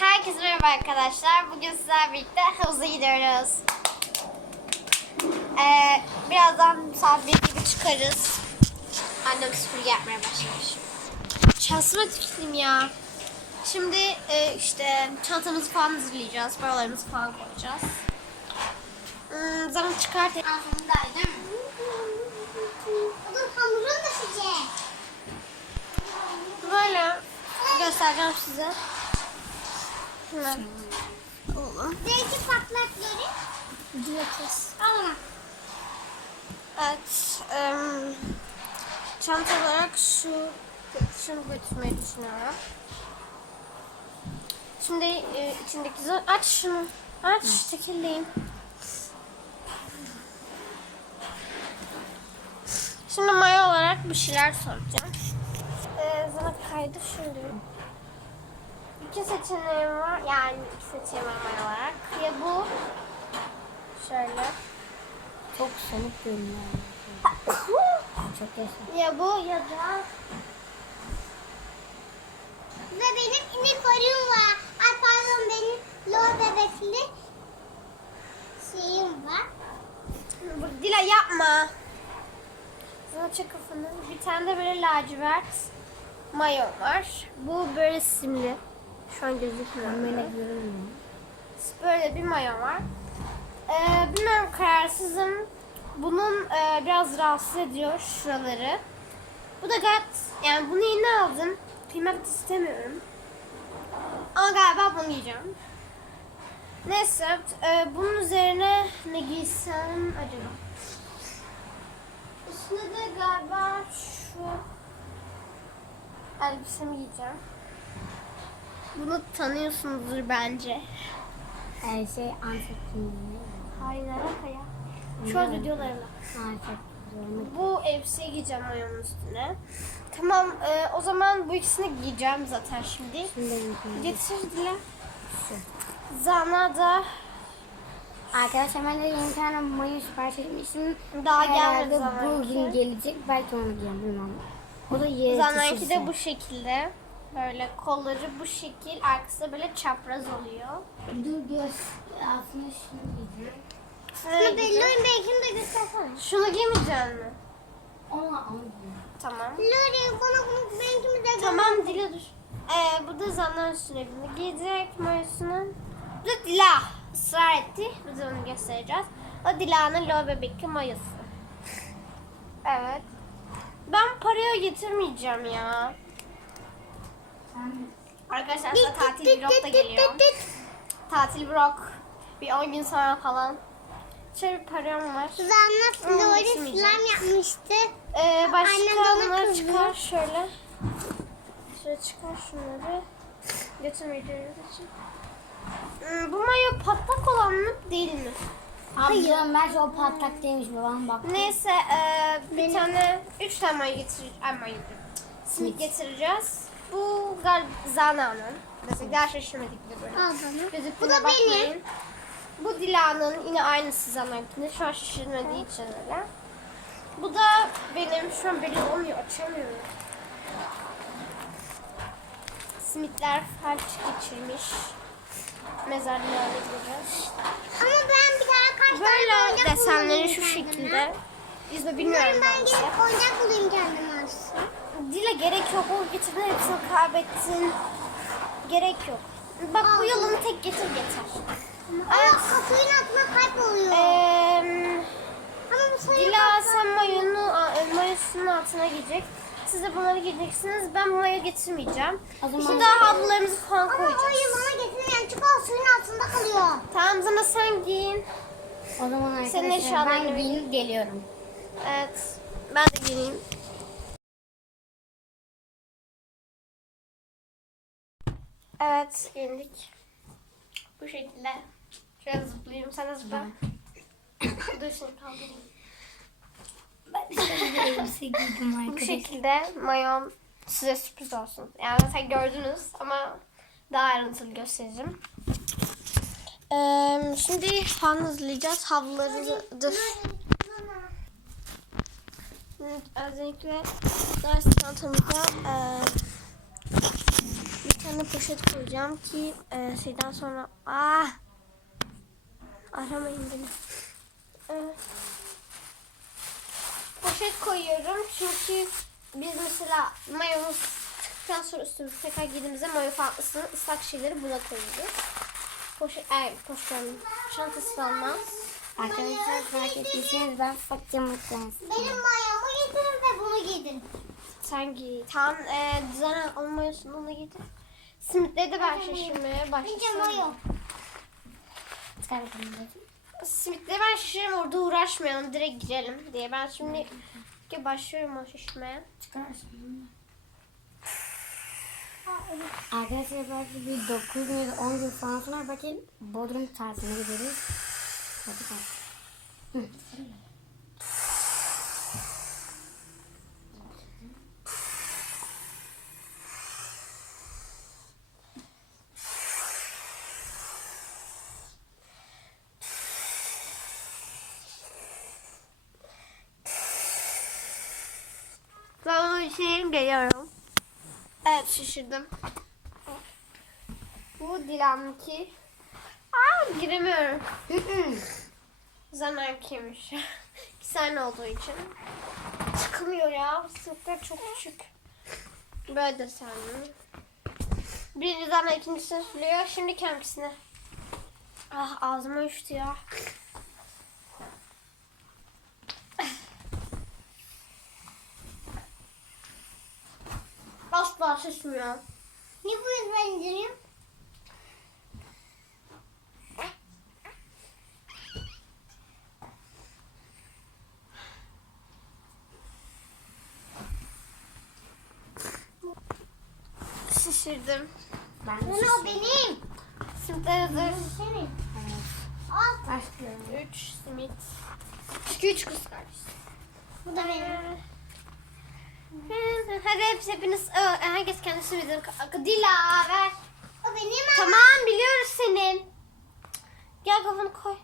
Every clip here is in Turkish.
Herkese merhaba arkadaşlar. Bugün sizlerle birlikte havuza gidiyoruz. Ee, birazdan saat 1 gibi çıkarız. Annem süpürge yapmaya başlamış. Şansıma tüketeyim ya. Şimdi e, işte çantamızı falan hazırlayacağız. Paralarımızı falan koyacağız. Hmm, zaman çıkart. Ağzımda değil mi? Dur hamurun da sıcak. Böyle göstereceğim size. Hemen. Oğlum. Belki patlakları. Diyates. Alma. Evet. em, çanta olarak şu şunu götürmeyi düşünüyorum. Şimdi e, içindeki za- aç şunu. Aç çekileyim. Şimdi maya olarak bir şeyler soracağım. Ee, sana kaydı şimdi. İki seçeneğim var. Yani iki seçeneğim olarak. Ya bu. Şöyle. Çok soluk görünüyor. Çok yaşa. Ya bu ya da Ve benim inek arım var. Ay pardon benim lor bebekli şeyim var. Bu- Dila yapma. Sana çek kafanı. Bir tane de böyle lacivert mayo var. Bu böyle simli. Şu an gözükmüyor. Böyle bir mayo var. Ee, bilmiyorum kararsızım. Bunun e, biraz rahatsız ediyor şuraları. Bu da gayet yani bunu yeni aldım. Kıymak istemiyorum. Ama galiba bunu giyeceğim. Neyse e, bunun üzerine ne giysem acaba? Üstüne de galiba şu elbisemi giyeceğim. Bunu tanıyorsunuzdur bence. Her şey Antep kimliği. Hayır alaka ya. Şu an videolarımda. Antep zorluk. Bu elbiseyi giyeceğim mayonun üstüne. Tamam e, o zaman bu ikisini giyeceğim zaten şimdi. Şimdi Getir Dile. Zana da Arkadaşlar ben de yeni tane mayo sipariş etmiştim. daha gelmedi Herhalde Zana'nınki. bugün gelecek. Belki onu giyeceğim bilmem. O da yere Zana'nınki de bu şekilde. Böyle kolları bu şekil, arkası böyle çapraz oluyor. Dur göz. Aslında şunu giyeceğim. Şunu Ama Lori belki de göstersene. Şunu giymeyeceksin mi? Ama almıyorum. Tamam. Lori bana bunu benimkimi de göster. Tamam Dila dur. Ee, bu da Zana'nın üstüne bunu giyecek mayosunu. Bu da Dila ısrar etti. Biz onu göstereceğiz. O Dila'nın lo bebekli mayosu. Evet. Ben parayı getirmeyeceğim ya. Arkadaşlar size tatil vlog da geliyor. Tatil vlog. Bir 10 gün sonra falan. Şöyle bir param var. Zanna Lori içmeyeceğim. slime yapmıştı. Ee, Annem başka kızdı. çıkar şöyle. Şöyle çıkar şunları. Götürmeyeceğimiz için. Hmm, bu mayo patlak olan mı değil mi? Hayır. Bence o patlak değilmiş babam bak. Neyse ee, bir tane, üç tane mayo getir, ay mayo. Simit getireceğiz. Bu gal Zana'nın. Mesela daha. Al bana. Gözüktüğüne Bu da benim. Bu Dila'nın yine aynısı Zana'nkinde. Şu an şaşırmadığı için öyle. Bu da benim şu an belli olmuyor. Açamıyorum. Simitler felç geçirmiş. Mezarlığa gideceğiz. Ama ben bir tane kaç tane Böyle desenleri şu şekilde. Biz de bilmiyorum Bilmiyorum ben gelip oyuncak bulayım kendime aslında. Dile gerek yok. O getirdin hepsini kaybettin. Gerek yok. Bak bu yılını tek getir getir. Ama suyun altına kayboluyor. Eee... Ama bu Dila sen mayonu, mayosunun altına giyecek. Siz de bunları giyeceksiniz. Ben mayo getirmeyeceğim. O zaman- İşte daha havlularımızı falan Ama koyacağız. hayır bana getirmeyen çünkü o suyun altında kalıyor. Tamam sana sen giyin. O zaman Senin arkadaşlar eşyalarını ben giyinip geliyorum. Evet. Ben de giyineyim. Evet giyindik. Bu şekilde. Şöyle zıplayayım. Sen de zıpla. Dur seni kaldırayım. Ben şöyle bir elbise giydim Bu arkadaşlar. şekilde mayon size sürpriz olsun. Yani zaten gördünüz ama daha ayrıntılı göstereceğim. Ee, şimdi fan hazırlayacağız. Havluları dur. Evet, Öncelikle ders çantamıza eee, bir tane poşet koyacağım ki e, şeyden sonra ah aramayın beni. E, poşet koyuyorum çünkü biz mesela mayomuz çıktıktan sonra üstümüzü tekrar giydiğimizde mayo farklısını ıslak şeyleri buna koyuyoruz. Poşet, ay poşet çantası olmaz. Arkadaşlar fark ettiyseniz ben Fatma Prensi. Benim mayomu getirin ve bunu giydirin. Sen giy. Tamam e, düzen almıyorsun onu giydir. Simitleri de ben bakalım dedim. Simitleri ben şişireyim orada uğraşmayalım direkt girelim diye. Ben şimdi ki başlıyorum o şişmeye. Çıkar şimdi. Arkadaşlar belki bir 9 gün ya da 10 gün falan sonra belki Bodrum tatiline gideriz. Hadi bak. Ben geliyorum. Evet şişirdim. Bu Dilan'ınki. Aa giremiyorum. Zanarkiymiş. İki tane olduğu için. Çıkmıyor ya. Sınıflar çok küçük. Böyle de sandım. Birinci zana ikincisini sürüyor. Şimdi kendisine. Ah ağzıma uçtu ya. Asla şişmiyor. Ne bu yüzden indireyim? Şişirdim. Ben Bunu o benim. Simitler hazır. Senin. Evet. Al. Başlıyorum. Üç simit. Çünkü üç kız kardeş. Bu da benim. Hadi hepsi hepiniz Aa, herkes kendi simitini Dila ver. O benim ama. Tamam biliyoruz senin. Gel kafanı koy.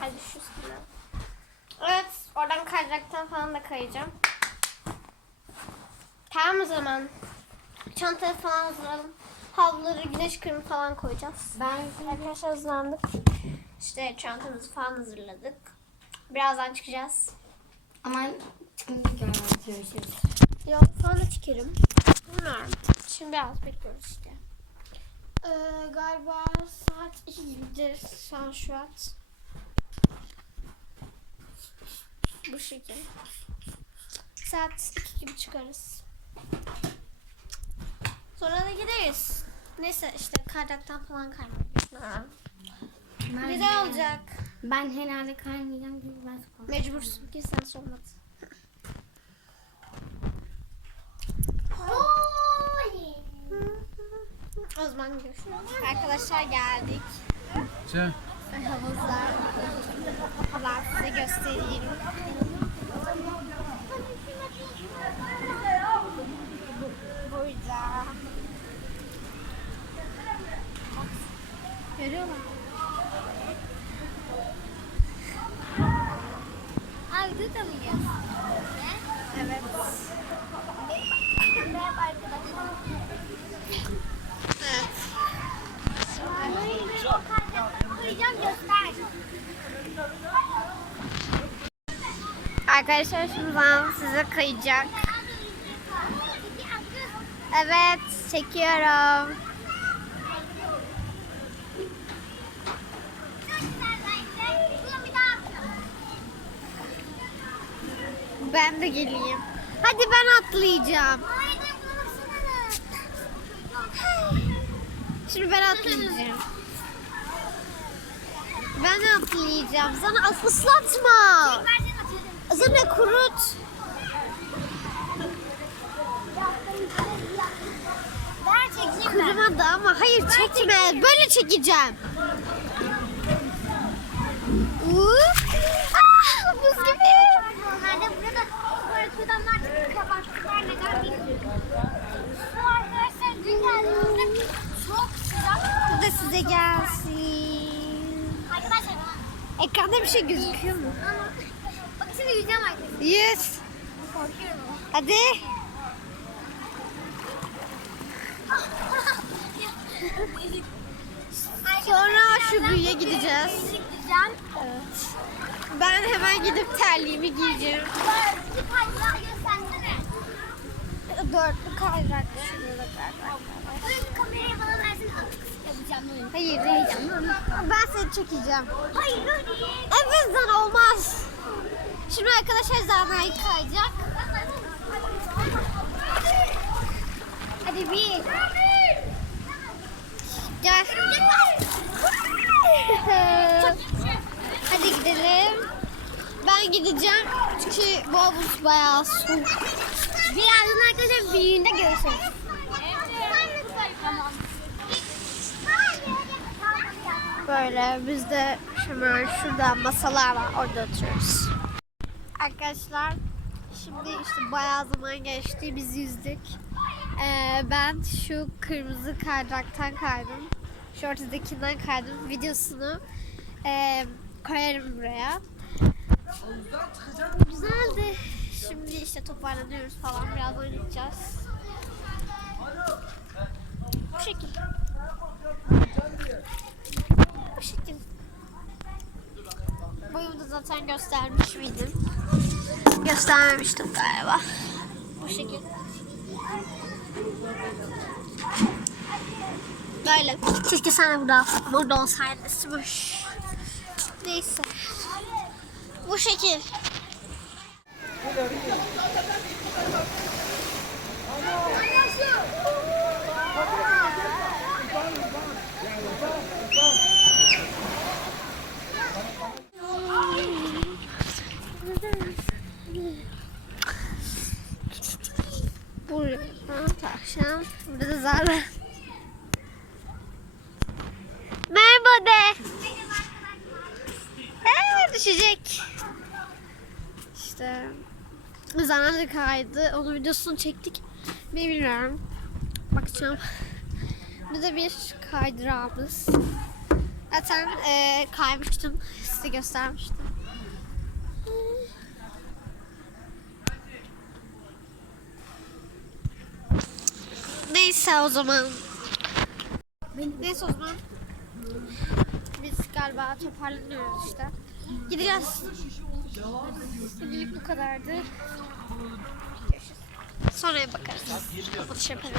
Hadi şu üstüne. Evet oradan kayacaktan falan da kayacağım. Tamam o zaman. Çantayı falan hazırlayalım. Havluları, güneş kremi falan koyacağız. Ben Arkadaşlar hazırlandık. İşte çantamızı falan hazırladık. Birazdan çıkacağız. ama çıkınca görüşürüz. Yok da çıkarım. Bilmiyorum. Şimdi biraz bekliyoruz işte. Ee, galiba saat 2 gibidir şu an şu an. Bu şekil. Saat 2 gibi çıkarız. Sonra da gideriz. Neyse işte kardaktan falan kaymak Ben, Güzel olacak. Ben herhalde kaymayacağım çünkü ben sıkıldım. Mecbursun ki sen sormadın. Oy. O zaman görüşürüz. Arkadaşlar geldik. Şey, Havuzlar. Havuzlar size göstereyim. Burada. Görüyorlar. Abi burada mıyız? Evet. Merhaba arkadaşlar. Evet. Arkadaşlar şuradan size kayacak. Evet, çekiyorum. Ben de geleyim. Hadi ben atlayacağım. Şimdi ben atlayacağım. Ben atlayacağım. Sana ıslatma. Sana kurut. Kurumadı ama hayır çekme. Böyle çekeceğim. Uf. Ah, buz gibi. Normalde burada böyle tutamlar kapattılar neden bilmiyorum. Bu arkadaşlar dün geldiğimizde çok sıcak. Bu da size gelsin. Arkadaşlar Ekranda bir şey gözüküyor mu? bak şimdi yüzeceğim arkadaşlar. Yüz. Korkuyorum. Hadi. Sonra şu büyüye gideceğiz. Gideceğim. Evet. Ben hemen gidip terliğimi giyeceğim. Dört kaydırak göstersene. Dörtlü. Şurada kamerayı bana versin yapacağım. Hayır değil. Ben seni çekeceğim. Hayır öyle değil. Evet lan olmaz. Şimdi arkadaşlar Zana'yı kayacak. Hadi bir. Gel. Hadi gidelim. Ben gideceğim çünkü bu havuz bayağı soğuk. Birazdan arkadaşlar büyüğünde görüşürüz. Böyle biz de hemen şurada masalar var orada oturuyoruz. Arkadaşlar şimdi işte bayağı zaman geçti biz yüzdük. Ee, ben şu kırmızı kaydıraktan kaydım. Şu ortadakinden kaydım. Videosunu e, koyarım buraya. Güzeldi. Şimdi işte toparlanıyoruz falan biraz oynayacağız. Bu şekil. Bu şekil. Boyumu da zaten göstermiş miydim? Göstermemiştim galiba. Bu şekil. Böyle. Keşke sen de burada, burada olsaydın. Neyse. Bu şekil. Burada akşam. Burada da Zara. Merhaba de. Ee, düşecek. İşte da kaydı. Onun videosunu çektik. Bir bilmiyorum. Bakacağım. Bu da bir kaydırağımız. Zaten e, kaymıştım. Size göstermiştim. Neyse o zaman. Neyse o zaman. Biz galiba toparlanıyoruz işte. Gideceğiz. Şimdilik bu kadardı. Görüşürüz. Sonra bakarız. Kapanış yaparız.